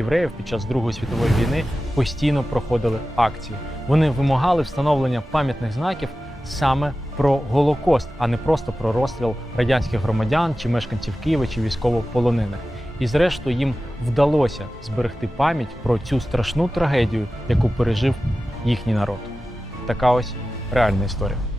євреїв під час Другої світової війни постійно проходили акції. Вони вимагали встановлення пам'ятних знаків саме про Голокост, а не просто про розстріл радянських громадян чи мешканців Києва чи військовополонених. І зрештою їм вдалося зберегти пам'ять про цю страшну трагедію, яку пережив їхній народ. Така ось реальна історія.